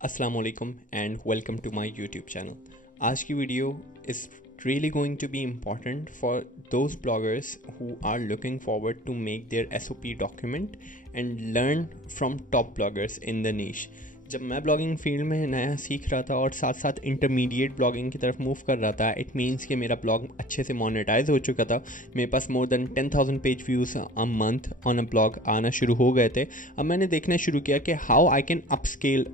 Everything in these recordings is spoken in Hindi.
अस्सलाम वालेकुम and welcome to my YouTube channel. आज की video is really going to be important for those bloggers who are looking forward to make their SOP document and learn from top bloggers in the niche। जब मैं ब्लॉगिंग फील्ड में नया सीख रहा था और साथ साथ इंटरमीडिएट ब्लॉगिंग की तरफ मूव कर रहा था, इट मीन्स कि मेरा ब्लॉग अच्छे से मोनेटाइज हो चुका था। मेरे पास more than 10,000 page views a month on a blog आना शुरू हो गए थे। अब मैंने देखना शुरू किया कि हाउ आई कैन अपस्केल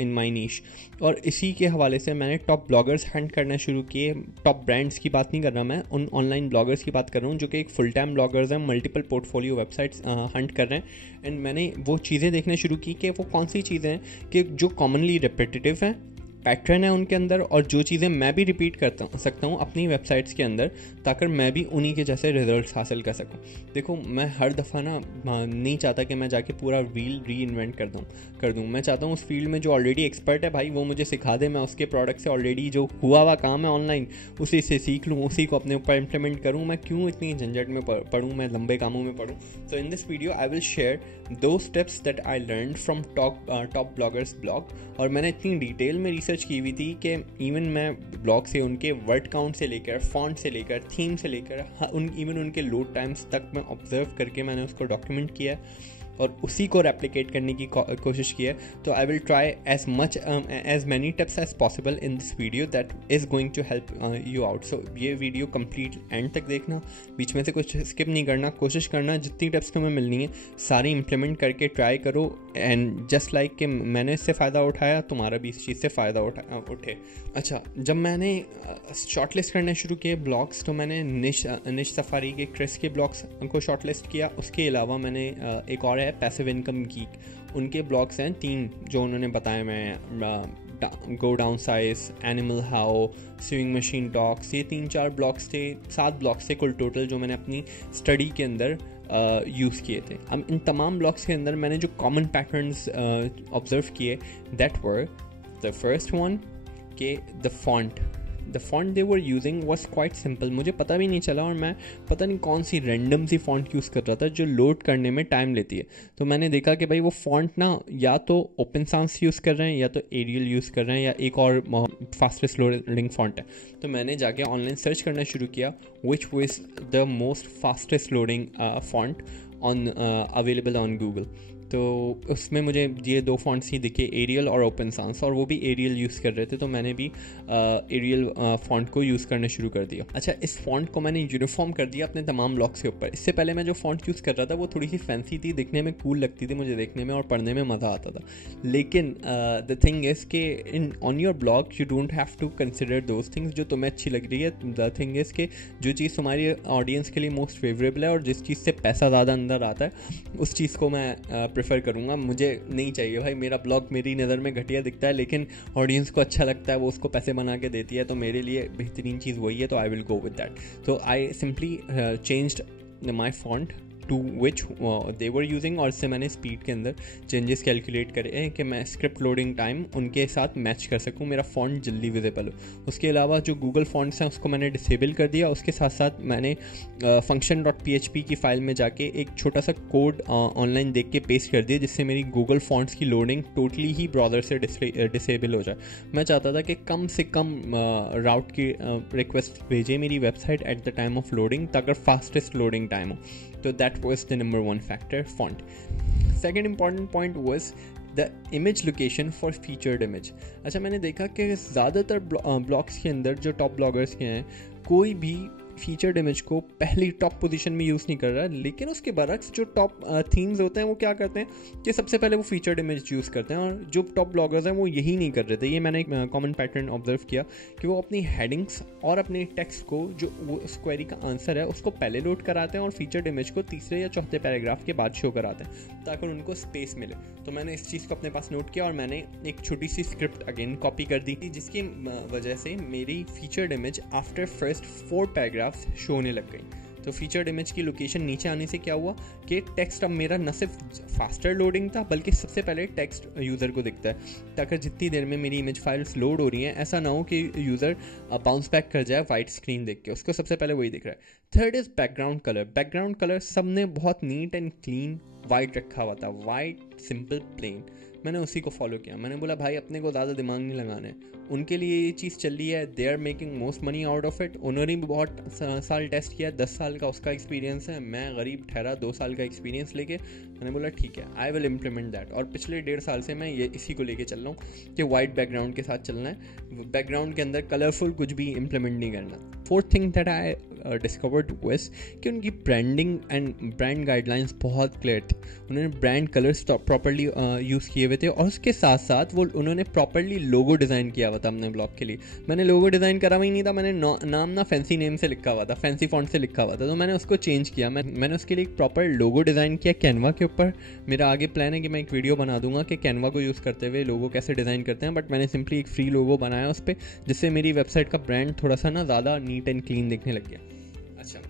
इन माई नीश, और इसी के हवाले से मैंने टॉप ब्लॉगर्स हंट करना शुरू किए। टॉप ब्रांड्स की बात नहीं कर रहा मैं, उन ऑनलाइन ब्लॉगर्स की बात कर रहा हूँ जो कि एक फुल टाइम ब्लॉगर्स हैं, मल्टीपल पोर्टफोलियो वेबसाइट्स हंट कर रहे हैं। एंड मैंने वो चीज़ें देखना शुरू की कि वो कौन सी चीज़ें हैं कि जो कॉमनली रिपीटेटिव हैं, पैटर्न है उनके अंदर, और जो चीज़ें मैं भी रिपीट सकता हूँ अपनी वेबसाइट्स के अंदर, ताकि मैं भी उन्हीं के जैसे रिजल्ट्स हासिल कर सकूँ। देखो, मैं हर दफ़ा नहीं चाहता कि मैं जाके पूरा व्हील री इन्वेंट कर दूँ। मैं चाहता हूँ उस फील्ड में जो ऑलरेडी एक्सपर्ट है भाई, वो मुझे सिखा दे। मैं उसके प्रोडक्ट से ऑलरेडी जो हुआ हुआ काम है ऑनलाइन, उसी से सीख लूँ, उसी को अपने ऊपर इम्प्लीमेंट करूँ। मैं क्यों इतनी झंझट में पढ़ूँ, मैं लंबे कामों में पढ़ूँ। तो in this video I will share two steps that I learn from top bloggers blog. और मैंने इतनी डिटेल में रिसर्च की हुई थी कि इवन मैं ब्लॉग से उनके वर्ड काउंट से लेकर, फॉन्ट से लेकर, थीम से लेकर, इवन उनके लोड टाइम्स तक मैं ऑब्जर्व करके मैंने उसको डॉक्यूमेंट किया और उसी को रेप्लिकेट करने की कोशिश की है। तो I will try as many tips as possible in this video that is going to help you out. So ये वीडियो कंप्लीट एंड तक देखना, बीच में से कुछ स्किप नहीं करना। कोशिश करना जितनी टिप्स तुम्हें मिलनी है सारी इंप्लीमेंट करके ट्राई करो, एंड जस्ट लाइक कि मैंने इससे फ़ायदा उठाया, तुम्हारा भी इस चीज़ से फ़ायदा उठे। अच्छा, जब मैंने शॉर्टलिस्ट करने शुरू किए ब्लॉग्स, तो मैंने निश सफारी के क्रिस के ब्लॉग्स को शॉर्टलिस्ट किया। उसके अलावा मैंने एक और है पैसिव इनकम गीक, उनके ब्लॉग्स हैं 3 जो उन्होंने बताया। मैं go down size, animal how, swing machine talks, ये 3-4 ब्लॉग्स थे, 7 ब्लॉग्स थे कुल टोटल जो मैंने अपनी स्टडी के अंदर यूज़ किए थे। अब इन तमाम ब्लॉग्स के अंदर मैंने जो कॉमन पैटर्न्स ऑब्जर्व किए, that were the first one के the font they were using was quite simple. मुझे पता भी नहीं चला, और मैं पता नहीं कौन सी रैंडम सी फॉन्ट यूज़ कर रहा था जो लोड करने में टाइम लेती है। तो मैंने देखा कि भाई वो फॉन्ट ना या तो ओपन सांस यूज़ कर रहे हैं, या तो एरियल यूज़ कर रहे हैं, या एक और फास्टेस्ट लोडिंग फॉन्ट है। तो मैंने जाके ऑनलाइन सर्च करना शुरू किया which was the most fastest loading font on available on Google. तो उसमें मुझे ये 2 फॉन्ट्स ही दिखे, एरियल और ओपन सांस, और वो भी एरियल यूज़ कर रहे थे। तो मैंने भी एरियल फॉन्ट को यूज़ करना शुरू कर दिया। अच्छा, इस फॉन्ट को मैंने यूनिफॉर्म कर दिया अपने तमाम ब्लॉग्स के ऊपर। इससे पहले मैं जो फॉन्ट यूज़ कर रहा था वो थोड़ी सी फैंसी थी, दिखने में कूल लगती थी मुझे देखने में, और पढ़ने में मज़ा आता था। लेकिन द थिंग इज़ कि in on your blog you don't have to consider those things जो तुम्हें अच्छी लग रही है। द थिंग इज़ कि जो चीज़ तुम्हारी ऑडियंस के लिए मोस्ट फेवरेबल है और जिस चीज़ से पैसा ज़्यादा अंदर आता है, उस चीज़ को मैं प्रेफर करूँगा। मुझे नहीं चाहिए भाई मेरा ब्लॉग मेरी नज़र में घटिया दिखता है लेकिन ऑडियंस को अच्छा लगता है, वो उसको पैसे बना के देती है, तो मेरे लिए बेहतरीन चीज़ वही है। तो I will go with that. तो I simply changed my font to which they were using, और इससे मैंने स्पीड के अंदर चेंजेस कैलकुलेट करे कि मैं स्क्रिप्ट लोडिंग टाइम उनके साथ मैच कर सकूं, मेरा फॉन्ट जल्दी विजिबल हो। उसके अलावा जो गूगल फॉन्ट्स हैं उसको मैंने डिसेबल कर दिया। उसके साथ साथ मैंने function.php की फ़ाइल में जाके एक छोटा सा कोड ऑनलाइन देख के पेस्ट कर दिया, जिससे मेरी गूगल फॉन्ट्स की लोडिंग टोटली ही ब्राउज़र से डिसेबल हो जाए। मैं चाहता था कि कम से कम राउट की रिक्वेस्ट भेजे मेरी website at the time of loading, ताकि फास्टेस्ट लोडिंग टाइम हो। तो that was the number 1 factor, font. Second important point was the image location for featured image. अच्छा, मैंने देखा कि ज़्यादातर ब्लॉग्स के अंदर जो टॉप ब्लॉगर्स के हैं, कोई भी फीचर्ड इमेज को पहली टॉप पोजीशन में यूज़ नहीं कर रहा, लेकिन उसके बरक्स जो टॉप थीम्स होते हैं वो क्या करते हैं कि सबसे पहले वो फीचर्ड इमेज यूज़ करते हैं, और जो टॉप ब्लॉगर्स हैं वो यही नहीं कर रहे थे। ये मैंने एक कॉमन पैटर्न ऑब्जर्व किया कि वो अपनी हेडिंग्स और अपने टेक्स्ट को, जो वो उस क्वेरी का आंसर है, उसको पहले लोड कराते हैं और फीचर्ड इमेज को तीसरे या चौथे पैराग्राफ के बाद शो कराते हैं ताकि उनको स्पेस मिले। तो मैंने इस चीज़ को अपने पास नोट किया और मैंने एक छोटी सी स्क्रिप्ट अगेन कॉपी कर दी, जिसकी वजह से मेरी featured image after first 4 paragraph show होने लग गई। तो फीचर्ड इमेज की लोकेशन नीचे आने से क्या हुआ कि टेक्स्ट अब मेरा न सिर्फ फास्टर लोडिंग था, बल्कि सबसे पहले टेक्स्ट यूज़र को दिखता है, ताकि जितनी देर में मेरी इमेज फाइल्स लोड हो रही हैं ऐसा ना हो कि यूज़र बाउंस बैक कर जाए वाइट स्क्रीन देख के, उसको सबसे पहले वही दिख रहा है। Third is background colour. Background colour सब ने बहुत नीट एंड क्लीन वाइट रखा हुआ था, वाइट सिंपल प्लेन। मैंने उसी को फॉलो किया। मैंने बोला भाई अपने को ज़्यादा दिमाग नहीं लगाना है, उनके लिए ये चीज़ चल रही है, they are making most money out of it. उन्होंने भी बहुत साल टेस्ट किया, 10 साल का उसका एक्सपीरियंस है, मैं गरीब ठहरा 2 साल का एक्सपीरियंस लेके। मैंने बोला ठीक है, आई विल इम्प्लीमेंट दैट। और पिछले 1.5 साल से मैं ये इसी को लेके चल रहा हूँ कि वाइट बैकग्राउंड के साथ चलना है, बैकग्राउंड के अंदर कलरफुल कुछ भी इम्प्लीमेंट नहीं करना। Fourth thing that I discovered was कि उनकी ब्रांडिंग एंड ब्रांड गाइडलाइंस बहुत क्लियर थी। उन्होंने ब्रांड कलर्स प्रॉपर्ली यूज़ किए हुए थे, और उसके साथ साथ वो उन्होंने प्रॉपर्ली लोगो डिज़ाइन किया हुआ था अपने ब्लॉग के लिए। मैंने लोगो डिज़ाइन करा ही नहीं था, मैंने नाम ना फैंसी नेम से लिखा हुआ था, फैंसी फॉन्ट से लिखा हुआ था, तो मैंने उसको चेंज किया। मैंने उसके लिए एक प्रॉपर लोगो डिज़ाइन किया कैनवा के ऊपर। मेरा आगे प्लान है कि मैं एक वीडियो बना दूंगा कि कैनवा को यूज़ करते हुए लोगो कैसे डिज़ाइन करते हैं, बट मैंने सिंपली एक फ्री लोगो बनाया उस पर, जिससे मेरी वेबसाइट का ब्रांड थोड़ा सा ना ज़्यादा नीट एंड क्लीन दिखने लग गया। अच्छा,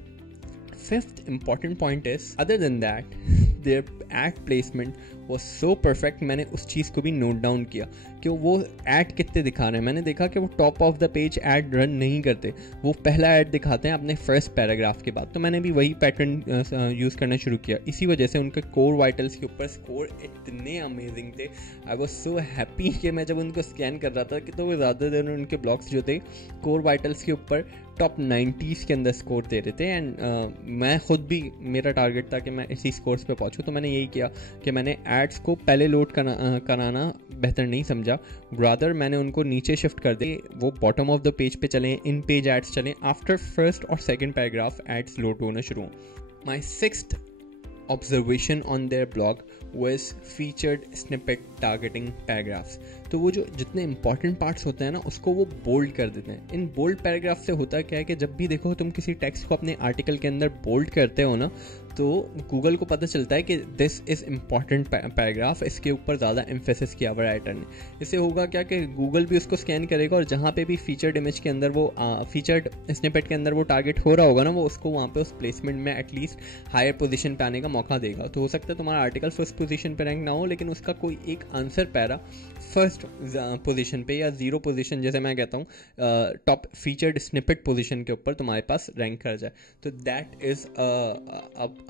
fifth important point is, other than that, their ad placement was so perfect। मैंने उस चीज़ को भी नोट डाउन किया कि वो ऐड कितने दिखा रहे हैं। मैंने देखा कि वो top of the page ad run नहीं करते, वो पहला ऐड दिखाते हैं अपने फर्स्ट पैराग्राफ के बाद। तो मैंने भी वही पैटर्न यूज़ करना शुरू किया। इसी वजह से उनके कोर वाइटल्स के ऊपर स्कोर इतने अमेजिंग थे। आई वॉज सो हैप्पी कि मैं जब उनको स्कैन कर रहा था कि तो वो ज़्यादातर उनके ब्लॉग्स जो थे कोर वाइटल्स के ऊपर टॉप 90s के अंदर स्कोर दे रहे थे। एंड मैं खुद भी, मेरा टारगेट था कि मैं इसी स्कोर्स पे पहुंचूं, तो मैंने यही किया कि मैंने एड्स को पहले लोड कराना बेहतर नहीं समझा, रादर मैंने उनको नीचे शिफ्ट कर दिए, वो बॉटम ऑफ द पेज पे चलें, इन पेज एड्स चलें, आफ्टर फर्स्ट और सेकंड पैराग्राफ एड्स लोड होना शुरू हों। माई sixth observation on their blog was featured snippet targeting paragraphs। तो वो जो जितने इंपॉर्टेंट पार्ट्स होते हैं ना, उसको वो बोल्ड कर देते हैं। इन बोल्ड पैराग्राफ से होता क्या है कि जब भी देखो तुम किसी टेक्स्ट को अपने आर्टिकल के अंदर बोल्ड करते हो ना, तो गूगल को पता चलता है कि दिस इज़ इम्पॉर्टेंट पैराग्राफ, इसके ऊपर ज़्यादा एम्फेसिस किया हुआ राइटर ने। इससे होगा क्या कि गूगल भी उसको स्कैन करेगा, और जहाँ पे भी फीचर्ड इमेज के अंदर वो फीचर्ड स्निपेट के अंदर वो टारगेट हो रहा होगा ना, वो उसको वहाँ पे उस प्लेसमेंट में एटलीस्ट हायर पोजीशन पे आने का मौका देगा। तो हो सकता है तुम्हारा आर्टिकल फर्स्ट पोजीशन पे रैंक ना हो, लेकिन उसका कोई एक आंसर पैरा फर्स्ट पोजीशन पे या 0 पोजीशन, जैसे मैं कहता हूँ टॉप फीचर्ड स्निपेट पोजीशन के ऊपर तुम्हारे पास रैंक कर जाए। तो that is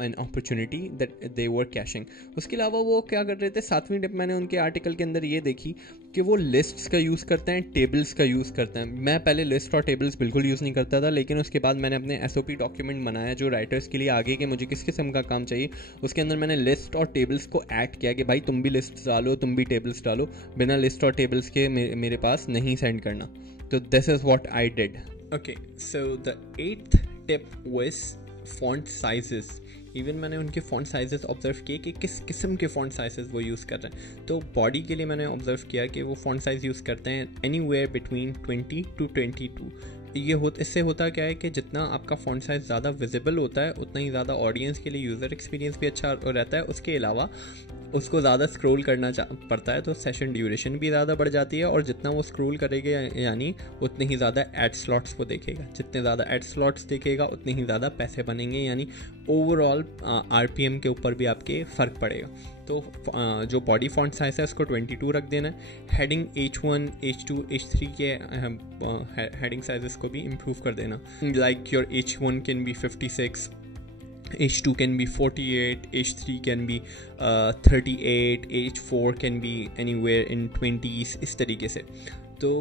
an opportunity that they were caching. उसके अलावा वो क्या कर रहे थे, 7वीं टिप मैंने उनके आर्टिकल के अंदर ये देखी कि वो लिस्ट्स का यूज़ करते हैं, टेबल्स का यूज़ करते हैं। मैं पहले लिस्ट और टेबल्स बिल्कुल यूज़ नहीं करता था, लेकिन उसके बाद मैंने अपने SOP डॉक्यूमेंट बनाया जो राइटर्स के लिए आगे के मुझे किस किस्म का काम चाहिए, उसके अंदर मैंने लिस्ट और टेबल्स को ऐड किया कि भाई तुम भी लिस्ट डालो, तुम भी टेबल्स डालो, बिना लिस्ट और टेबल्स के मेरे पास नहीं सेंड करना। तो this is what I did. Okay, so the 8th tip was font sizes. Even मैंने उनके फॉन्ट साइजेस ऑब्जर्व किए कि किस किस्म के फॉन्ट साइजेस वो यूज़ कर रहे हैं। तो बॉडी के लिए मैंने ऑब्जर्व किया कि वो फॉन्ट साइज़ यूज़ करते हैं एनीवेयर बिटवीन 20 to 22। इससे होता क्या है कि जितना आपका फॉन्ट साइज़ ज़्यादा विजिबल होता है, उतना ही ज़्यादा ऑडियंस के लिए यूज़र एक्सपीरियंस भी अच्छा रहता है। उसके अलावा उसको ज़्यादा स्क्रॉल करना पड़ता है, तो सेशन ड्यूरेशन भी ज़्यादा बढ़ जाती है, और जितना वो स्क्रॉल करेगा यानी उतने ही ज़्यादा एड स्लॉट्स वो देखेगा, जितने ज़्यादा एड स्लॉट्स देखेगा उतने ही ज़्यादा पैसे बनेंगे, यानी ओवरऑल RPM के ऊपर भी आपके फ़र्क पड़ेगा। तो जो बॉडी फॉन्ट साइज़ है उसको 22 रख देना है। हेडिंग H1, H2, H3 के हेडिंग साइजेस को भी इम्प्रूव कर देना, like your H1 can be 56, H2 can be 48, H3 can be 38, H4 can be anywhere in 20s, इस तरीके से। तो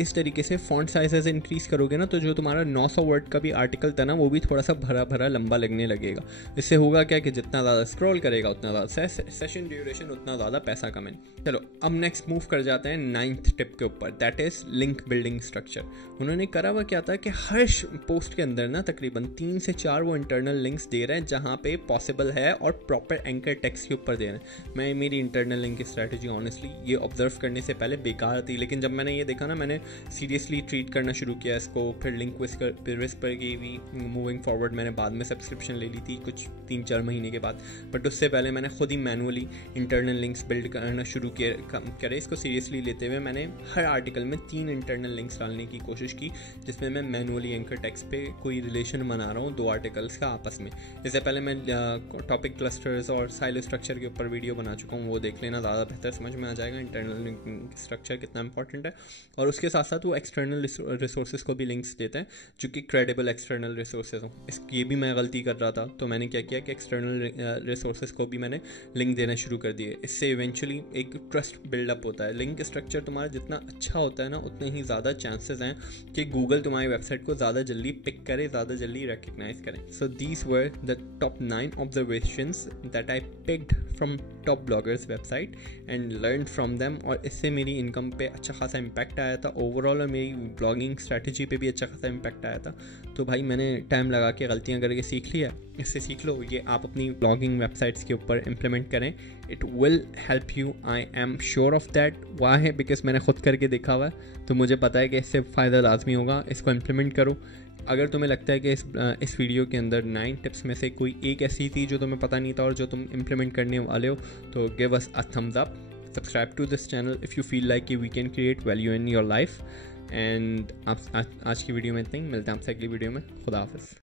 इस तरीके से फॉन्ट साइजेस इंक्रीज़ करोगे ना, तो जो तुम्हारा 900 वर्ड का भी आर्टिकल था ना, वो भी थोड़ा सा भरा भरा लंबा लगने लगेगा। इससे होगा क्या कि जितना ज़्यादा स्क्रॉल करेगा उतना ज़्यादा सेशन ड्यूरेशन, उतना ज़्यादा पैसा कमाएं। चलो अब नेक्स्ट मूव कर जाते हैं 9th टिप के ऊपर, that is link building structure. उन्होंने करा हुआ क्या था कि हर पोस्ट के अंदर ना तकरीबन 3 से 4 वो इंटरनल लिंक्स दे रहे हैं जहाँ पे पॉसिबल है, और प्रॉपर एंकर टेक्स्ट के ऊपर दे रहे हैं। मेरी इंटरनल लिंक की स्ट्रैटेजी ऑनेस्टली ये ऑब्जर्व करने से पहले बेकार थी, लेकिन जब मैंने ये देखा ना, मैंने सीरियसली ट्रीट करना शुरू किया इसको। फिर लिंक विस्पर की भी मूविंग फॉरवर्ड मैंने बाद में सब्सक्रिप्शन ले ली थी कुछ 3-4 महीने के बाद, बट उससे पहले मैंने खुद ही मैनुअली इंटरनल लिंक्स बिल्ड करना शुरू करे। इसको सीरियसली लेते हुए मैंने हर आर्टिकल में 3 इंटरनल लिंक्स डालने की कोशिश की, जिसमें मैं मैनुअली एंकर टेक्स्ट पे कोई रिलेशन बना रहा हूँ 2 आर्टिकल्स का आपस में। इससे पहले मैं टॉपिक क्लस्टर्स और साइलो स्ट्रक्चर के ऊपर वीडियो बना चुका हूँ, वो देख लेना, ज़्यादा बेहतर समझ में आ जाएगा इंटरनल लिंक स्ट्रक्चर कितना इंपॉर्टेंट है। और उसके साथ साथ वो एक्सटर्नल रिसोर्सेज को भी लिंक्स देता है जो कि क्रेडिबल एक्सटर्नल रिसोर्सेज हों। ये भी मैं गलती कर रहा था, तो मैंने क्या किया कि एक्सटर्नल रिसोर्सेज को भी मैंने लिंक देना शुरू कर दिए। इससे इवेंचुअली एक ट्रस्ट बिल्डअप होता है। लिंक स्ट्रक्चर तुम्हारा जितना अच्छा होता है ना, उतने ही ज़्यादा चांसेस हैं कि गूगल तुम्हारी वेबसाइट को ज़्यादा जल्दी पिक करे, ज़्यादा जल्दी रिकग्नाइज करें। So these were the top 9 observations that I picked from top bloggers website and learn from them. और इससे मेरी इनकम पे अच्छा खासा इम्पैक्ट आया था ओवरऑल, और मेरी ब्लॉगिंग स्ट्रैटेजी पे भी अच्छा खासा इम्पैक्ट आया था। तो भाई मैंने टाइम लगा के गलतियाँ करके सीख लिया, इससे सीख लो। ये आप अपनी ब्लॉगिंग वेबसाइट्स के ऊपर इम्प्लीमेंट करें, it will help you, I am sure of that. वाह है बिकॉज मैंने खुद करके देखा हुआ है, तो मुझे पता है कि इससे फ़ायदा लाजमी होगा। इसको इम्प्लीमेंट करो। अगर तुम्हें लगता है कि इस वीडियो के अंदर 9 टिप्स में से कोई एक ऐसी थी जो तुम्हें पता नहीं था और जो तुम इम्प्लीमेंट करने वाले हो, तो give us a thumbs up, subscribe to this channel if you feel like we can create value in your life. And आज की वीडियो में इतना ही, मिलते हैं आपसे अगली वीडियो में। खुदा हाफिज़।